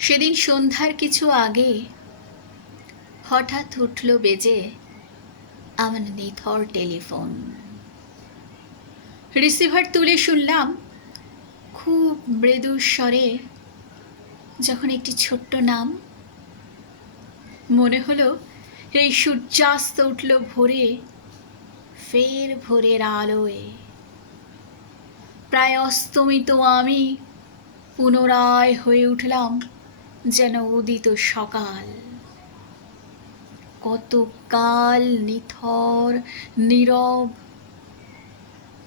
সেদিন সন্ধ্যার কিছু আগে হঠাৎ উঠল বেজে আমার নিথর টেলিফোন। রিসিভার তুলে শুনলাম, খুব মৃদু স্বরে যখন একটি ছোট্ট নাম মনে হলো এই সূর্যাস্ত উঠল ভোরে, ফের ভোরের আলোয়। প্রায় অস্তমিত আমি পুনরায় হয়ে উঠলাম। যেন উদিত সকাল। কতকাল নিথর, নীরব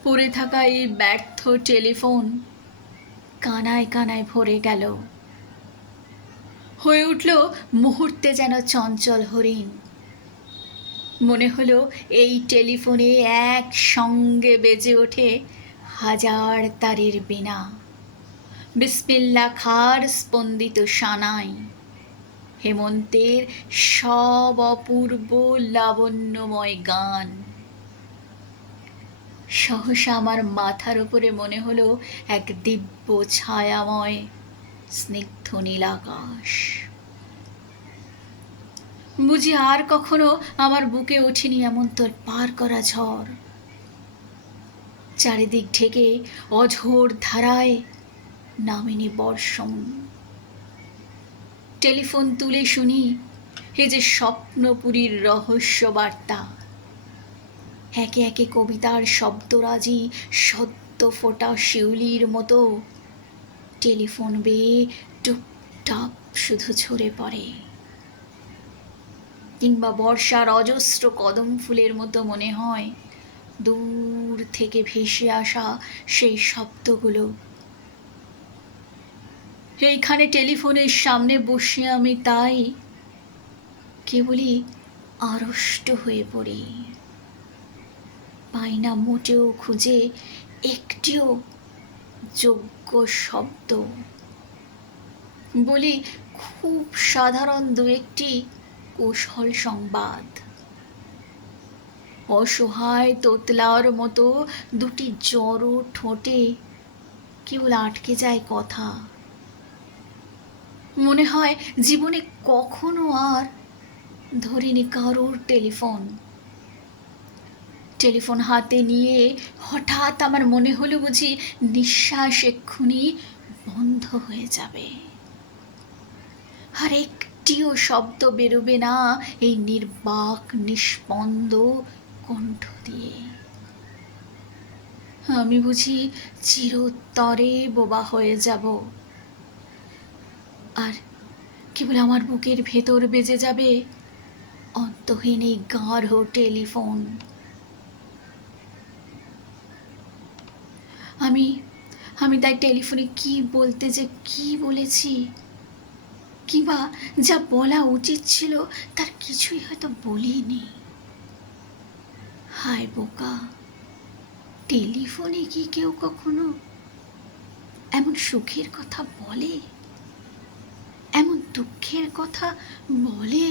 পড়ে থাকা এই ব্যর্থ টেলিফোন কানায় কানায় ভরে গেল। হয়ে উঠল মুহূর্তে যেন চঞ্চল হরিণ। মনে হলো এই টেলিফোনে এক সঙ্গে বেজে ওঠে হাজার তারের বিনা বিসমিল্লা খার স্পন্দিত সানাই হেমন্তের সব অপূর্ব লাবণ্যময় গান। সহসা আমার মাথার উপরে মনে হলো এক দিব্য ছায়াময় স্নিগ্ধ নীলাকাশ। বুঝি আর কখনো আমার বুকে ওঠেনি এমন তোর পার করা ঝড়। চারিদিক ঢেকে অঝোর ধারায় নামেনি বর্ষণ টেলিফোন তুলে শুনি হে যে স্বপ্নপুরীর রহস্য বার্তা একে একে কবিতার শব্দরাজি সদ্য ফোটা শিউলির মতো। টেলিফোন বেয়ে টুপটাপ শুধু ঝরে পড়ে। কিংবা বর্ষার অজস্র কদম ফুলের মতো মনে হয় দূর থেকে ভেসে আসা সেই শব্দগুলো। এইখানে টেলিফোনের সামনে বসে আমি তাই কেবলই আড়ষ্ট হয়ে পড়ি। পাই না মোটেও খুঁজে, একটিও যোগ্য শব্দ। বলি, খুব সাধারণ দু একটি কৌশল সংবাদ। অসহায় তোতলার মতো দুটি জড়ো ঠোঁটে কেবল আটকে যায় কথা। মনে হয় জীবনে কখনো আর ধরিনি কারোর টেলিফোন। টেলিফোন হাতে নিয়ে হঠাৎ আমার মনে হলো বুঝি নিঃশ্বাস এক্ষুনি বন্ধ হয়ে যাবে। আর একটিও শব্দ বেরোবে না এই নির্বাক, নিষ্পন্দ কণ্ঠ দিয়ে। আমি বুঝি চিরতরে বোবা হয়ে যাব। আর কেবল আমার বুকের ভেতর বেজে যাবে অন্তহীন এই গাঢ় টেলিফোন। আমি আমি তাই টেলিফোনে কি বলতে যে কি বলেছি? কিংবা যা বলা উচিত ছিল তার কিছুই হয়তো বলিনি। হায় বোকা, টেলিফোনে কি কেউ কখনো এমন সুখের কথা বলে? এমন দুঃখের কথা বলে